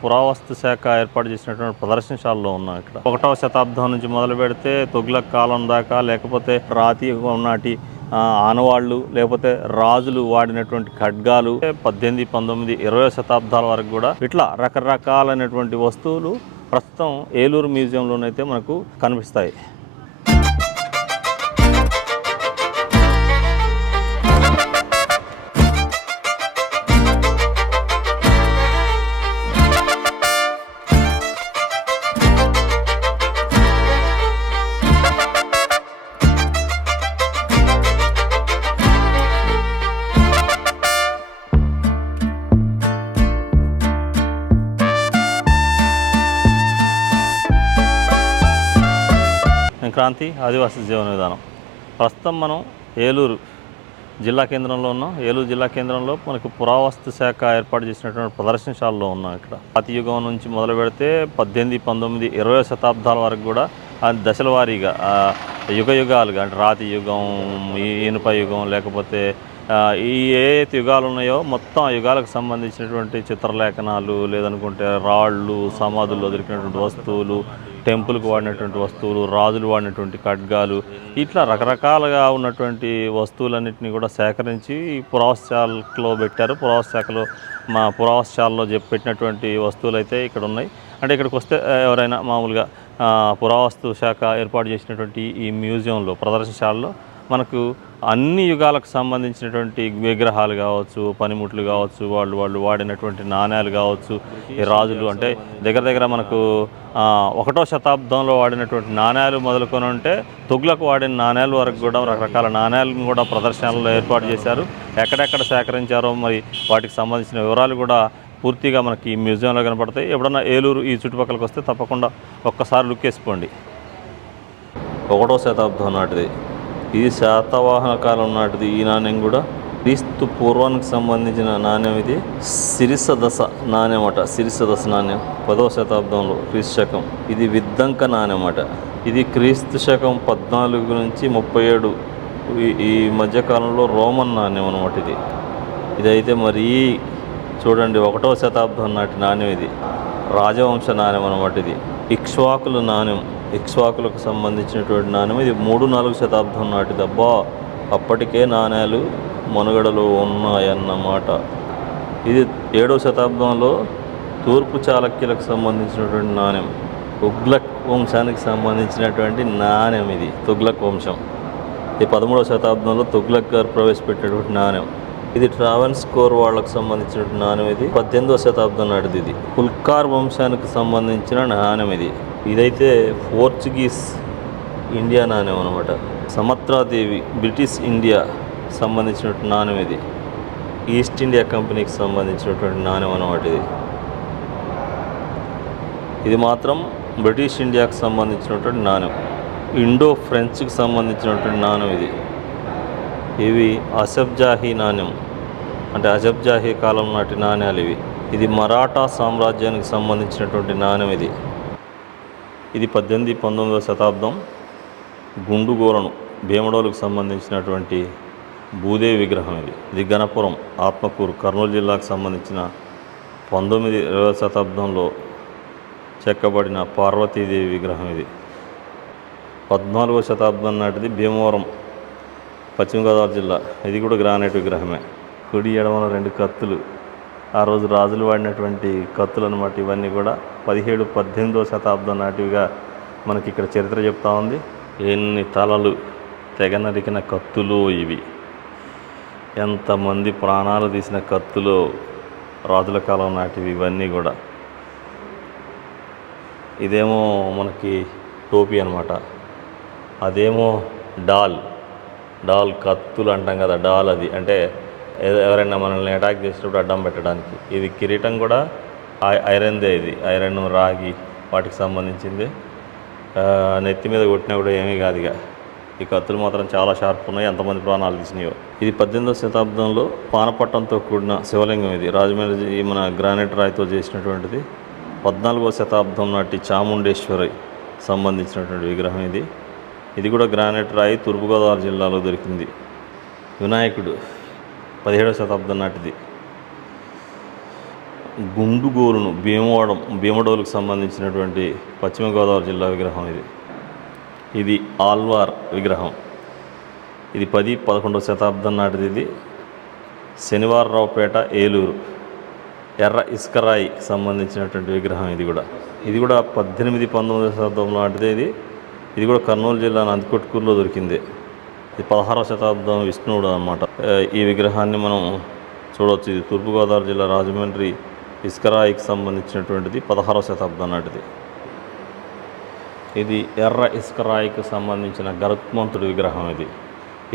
పురావస్తు శాఖ ఏర్పాటు చేసినటువంటి ప్రదర్శనశాలలో ఉన్నాం ఇక్కడ. ఒకటవ శతాబ్దం నుంచి మొదలు పెడితే తొగ్లక్ కాలం దాకా లేకపోతే రాతి నాటి ఆనవాళ్ళు లేకపోతే రాజులు వాడినటువంటి ఖడ్గాలు పద్దెనిమిది పంతొమ్మిది ఇరవై శతాబ్దాల వరకు కూడా ఇట్లా రకరకాలైనటువంటి వస్తువులు ప్రస్తుతం ఏలూరు మ్యూజియంలోనైతే మనకు కనిపిస్తాయి. సంక్రాంతి ఆదివాసీ జీవన విధానం. ప్రస్తుతం మనం ఏలూరు జిల్లా కేంద్రంలో ఉన్నాం. ఏలూరు జిల్లా కేంద్రంలో మనకు పురావస్తు శాఖ ఏర్పాటు చేసినటువంటి ప్రదర్శనశాలలో ఉన్నాం ఇక్కడ. అతి యుగం నుంచి మొదలు పెడితే పద్దెనిమిది పంతొమ్మిది ఇరవై శతాబ్దాల వరకు కూడా దశల వారీగా యుగ యుగాలుగా అంటే రాతి యుగం ఈ ఇనుప యుగం లేకపోతే ఈ ఏ యుగాలు ఉన్నాయో మొత్తం ఆ యుగాలకు సంబంధించినటువంటి చిత్రలేఖనాలు లేదనుకుంటే రాళ్ళు సమాధుల్లో దొరికినటువంటి వస్తువులు టెంపుల్కి వాడినటువంటి వస్తువులు రాజులు వాడినటువంటి ఖడ్గాలు ఇట్లా రకరకాలుగా ఉన్నటువంటి వస్తువులన్నింటినీ కూడా సేకరించి ఈ పురావశాలలో పెట్టారు. పురావశాఖలో మా పురావశాలలో చెప్పి పెట్టినటువంటి వస్తువులు అయితే ఇక్కడ ఉన్నాయి. అంటే ఇక్కడికి వస్తే ఎవరైనా మామూలుగా పురావస్తు శాఖ ఏర్పాటు చేసినటువంటి ఈ మ్యూజియంలో ప్రదర్శనశాలలో మనకు అన్ని యుగాలకు సంబంధించినటువంటి విగ్రహాలు కావచ్చు పనిముట్లు కావచ్చు వాళ్ళు వాళ్ళు వాడినటువంటి నాణ్యాలు కావచ్చు ఈ రాజులు అంటే దగ్గర దగ్గర మనకు ఒకటో శతాబ్దంలో వాడినటువంటి నాణ్యాలు మొదలుకొని ఉంటే తుగ్లకు వాడిన నాణ్యాల వరకు కూడా రకరకాల నాణ్యాలను కూడా ప్రదర్శనలో ఏర్పాటు చేశారు. ఎక్కడెక్కడ సేకరించారో మరి వాటికి సంబంధించిన వివరాలు కూడా పూర్తిగా మనకి ఈ మ్యూజియంలో కనపడతాయి. ఎప్పుడన్నా ఏలూరు ఈ చుట్టుపక్కలకు వస్తే తప్పకుండా ఒక్కసారి లుక్ వేసుకోండి. ఒకటో శతాబ్దం నాటిది. ఇది శాతవాహన కాలం నాటిది ఈ నాణ్యం కూడా క్రీస్తు పూర్వానికి సంబంధించిన నాణ్యం ఇది. సిరిస దశ నాణ్యం అట సిరిస దశ నాణ్యం. పదవ శతాబ్దంలో క్రీస్తు శకం. ఇది విద్దంక నాణ్యం అట. ఇది క్రీస్తు శకం పద్నాలుగు నుంచి ముప్పై ఏడు ఈ- మధ్యకాలంలో రోమన్ నాణ్యం అనమాట ఇది. ఇదైతే మరీ చూడండి ఒకటో శతాబ్దం నాటి నాణ్యం ఇది. రాజవంశ నాణ్యం అనమాట ఇది ఇక్ష్వాకుల నాణ్యం ఇక్ష్వాకులకు సంబంధించినటువంటి నాణ్యం. ఇది మూడు నాలుగు శతాబ్దం నాటిది. అబ్బా అప్పటికే నాణ్యాలు మనుగడలో ఉన్నాయన్నమాట. ఇది ఏడవ శతాబ్దంలో తూర్పు చాళక్యులకు సంబంధించినటువంటి నాణ్యం. ఉగ్లక్ వంశానికి సంబంధించినటువంటి నాణ్యం ఇది తుగ్లక్ వంశం. ఇది పదమూడవ శతాబ్దంలో తుగ్లక్ గారు ప్రవేశపెట్టినటువంటి నాణ్యం. ఇది ట్రావెన్ స్కోర్ వాళ్ళకు సంబంధించిన నాణ్యం ఇది. పద్దెనిమిదవ శతాబ్దం నాటిది ఇది. పుల్కార్ వంశానికి సంబంధించిన నాణ్యం ఇది. ఇదైతే పోర్చుగీస్ ఇండియా నాణ్యం అనమాట సమత్రాదేవి బ్రిటిష్ ఇండియా సంబంధించినటువంటి నాణ్యం ఇది. ఈస్ట్ ఇండియా కంపెనీకి సంబంధించినటువంటి నాణ్యం అనమాట ఇది. ఇది మాత్రం బ్రిటిష్ ఇండియాకి సంబంధించినటువంటి నాణ్యం. ఇండో ఫ్రెంచ్కి సంబంధించినటువంటి నాణ్యం ఇది. ఇవి అసబ్జాహీ నాణ్యం అంటే అజబ్జాహీ కాలం నాటి నాణ్యాలు ఇవి ఇది మరాఠా సామ్రాజ్యానికి సంబంధించినటువంటి నాణ్యం ఇది. ఇది పద్దెనిమిది పంతొమ్మిదవ శతాబ్దం గుండుగోలను భీమడోలుకు సంబంధించినటువంటి భూదేవి విగ్రహం ఇది. ఇది గణపురం ఆత్మకూరు కర్నూలు జిల్లాకు సంబంధించిన పంతొమ్మిది ఇరవై శతాబ్దంలో చెక్కబడిన పార్వతీదేవి విగ్రహం ఇది. పద్నాలుగో శతాబ్దం నాటిది భీమవరం పశ్చిమ గోదావరి జిల్లా. ఇది కూడా గ్రానైట్ విగ్రహమే. కుడి ఎడమన రెండు కత్తులు. ఆ రోజు రాజులు వాడినటువంటి కత్తులు అనమాట ఇవన్నీ కూడా పదిహేడు పద్దెనిమిదవ శతాబ్దం నాటివిగా మనకి ఇక్కడ చరిత్ర చెప్తా ఉంది. ఎన్ని తలలు తెగ నరికిన కత్తులు ఇవి. ఎంతమంది ప్రాణాలు తీసిన కత్తులు రాజుల కాలం నాటివి ఇవన్నీ కూడా. ఇదేమో మనకి టోపీ అనమాట అదేమో డాల్. డాల్ కత్తులు అంటాం కదా డాల్ అది. అంటే ఎవరైనా మనల్ని అటాక్ చేసేటప్పుడు అడ్డం పెట్టడానికి. ఇది కిరీటం కూడా ఐరన్దే ఇది. ఐరన్ రాగి వాటికి సంబంధించింది. నెత్తి మీద కొట్టినా కూడా ఏమీ కాదు ఇక. ఈ కత్తులు మాత్రం చాలా షార్ప్ ఉన్నాయి ఎంతమంది ప్రాణాలు తీసినాయో. ఇది పద్దెనిమిదవ శతాబ్దంలో పానపట్టంతో కూడిన శివలింగం ఇది. రాజమండ్రి మన గ్రానైట్ రాయితో చేసినటువంటిది. పద్నాలుగవ శతాబ్దం నాటి చాముండేశ్వరి సంబంధించినటువంటి విగ్రహం ఇది. ఇది కూడా గ్రానైట్ రాయి తూర్పుగోదావరి జిల్లాలో దొరికింది. వినాయకుడు పదిహేడవ శతాబ్దం నాటిది. గుండుగోలును భీమవడం భీమడోలుకు సంబంధించినటువంటి పశ్చిమ గోదావరి జిల్లా విగ్రహం ఇది. ఇది ఆల్వార్ విగ్రహం. ఇది పది పదకొండవ శతాబ్దం నాటిది ఇది. శనివారరావుపేట ఏలూరు. ఎర్ర ఇసుకరాయికి సంబంధించినటువంటి విగ్రహం ఇది కూడా. ఇది కూడా పద్దెనిమిది పంతొమ్మిదవ శతాబ్దం నాటిది ఇది. ఇది కూడా కర్నూలు జిల్లా నందికొట్కూరులో దొరికింది. ఇది పదహారవ శతాబ్దం విష్ణువుడు అనమాట ఈ విగ్రహాన్ని మనం చూడవచ్చు ఇది తూర్పుగోదావరి జిల్లా రాజమండ్రి ఇసుకరాయికి సంబంధించినటువంటిది పదహారవ శతాబ్దం నాటిది. ఇది ఎర్ర ఇసుకరాయికి సంబంధించిన గరుత్మంతుడి విగ్రహం ఇది.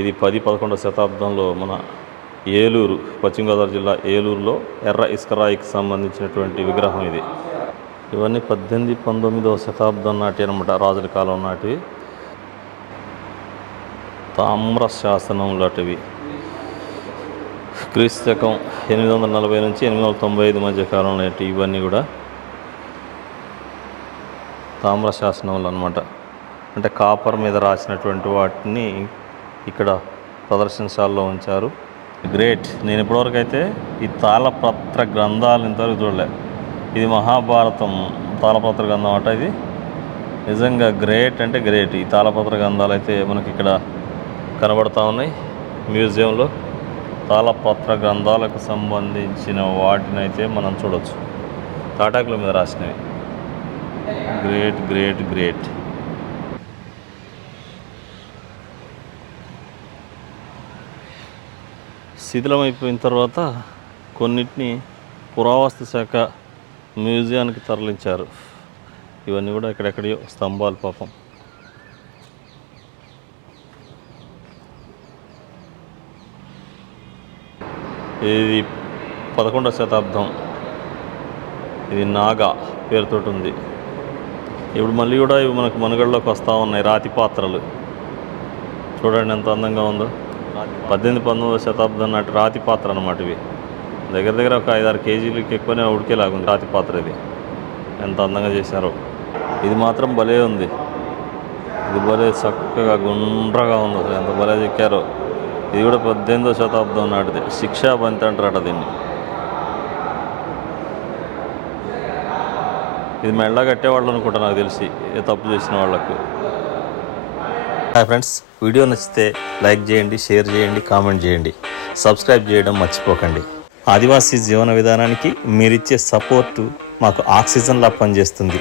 ఇది పది పదకొండవ శతాబ్దంలో మన ఏలూరు పశ్చిమ గోదావరి జిల్లా ఏలూరులో ఎర్ర ఇసుకరాయికి సంబంధించినటువంటి విగ్రహం ఇది. ఇవన్నీ పద్దెనిమిది పంతొమ్మిదవ శతాబ్దం నాటి అనమాట రాజుల కాలం నాటివి. తామ్ర శాసనం లాంటివి. క్రీస్తకం ఎనిమిది వందల నలభై నుంచి ఎనిమిది వందల తొంభై ఐదు మధ్య కాలం నాటి ఇవన్నీ కూడా తామ్ర శాసనములు అనమాట అంటే కాపర్ మీద రాసినటువంటి వాటిని ఇక్కడ ప్రదర్శనశాలలో ఉంచారు. గ్రేట్. నేను ఇప్పటివరకు అయితే ఈ తాళపత్ర గ్రంథాలు ఇంతవరకు చూడలే. ఇది మహాభారతం తాళపత్ర గ్రంథం అట ఇది. నిజంగా గ్రేట్ అంటే గ్రేట్. ఈ తాళపత్ర గ్రంథాలు అయితే మనకి ఇక్కడ కనబడతా ఉన్నాయి. మ్యూజియంలో తాళపత్ర గ్రంథాలకు సంబంధించిన వాటిని అయితే మనం చూడవచ్చు తాటాకుల మీద రాసినవి. Great great great. శిథిలమైపోయిన తర్వాత కొన్నిటిని పురావస్తు శాఖ మ్యూజియానికి తరలించారు. ఇవన్నీ కూడా ఎక్కడెక్కడో స్తంభాలు పాపం. ఇది పదకొండవ శతాబ్దం. ఇది నాగా పేరుతోటి ఉంది ఇప్పుడు మళ్ళీ కూడా ఇవి మనకు మనుగడలోకి వస్తూ ఉన్నాయి రాతి పాత్రలు. చూడండి ఎంత అందంగా ఉందో. పద్దెనిమిది పంతొమ్మిదవ శతాబ్దం నాటి రాతి పాత్ర అన్నమాట ఇవి. దగ్గర దగ్గర ఒక ఐదారు కేజీలకి ఎక్కువనే ఉడికేలాగుంది రాతి పాత్ర ఇది. ఎంత అందంగా చేశారో. ఇది మాత్రం భలే ఉంది. ఇది భలే చక్కగా గుండ్రగా ఉంది అసలు. ఎంత భలే చెక్కారో. ఇది కూడా పద్దెనిమిదో శతాబ్దం నాటిది. శిక్షా బంతి అంటారట దీన్ని. ఇది మెళ్ళ కట్టేవాళ్ళు అనుకుంటా నాకు తెలిసి. ఏ తప్పు చేసిన వాళ్ళకు. Hi friends. వీడియో నచ్చితే లైక్ చేయండి షేర్ చేయండి కామెంట్ చేయండి. సబ్స్క్రైబ్ చేయడం మర్చిపోకండి. ఆదివాసీ జీవన విధానానికి మీరిచ్చే సపోర్టు మాకు ఆక్సిజన్లా పనిచేస్తుంది.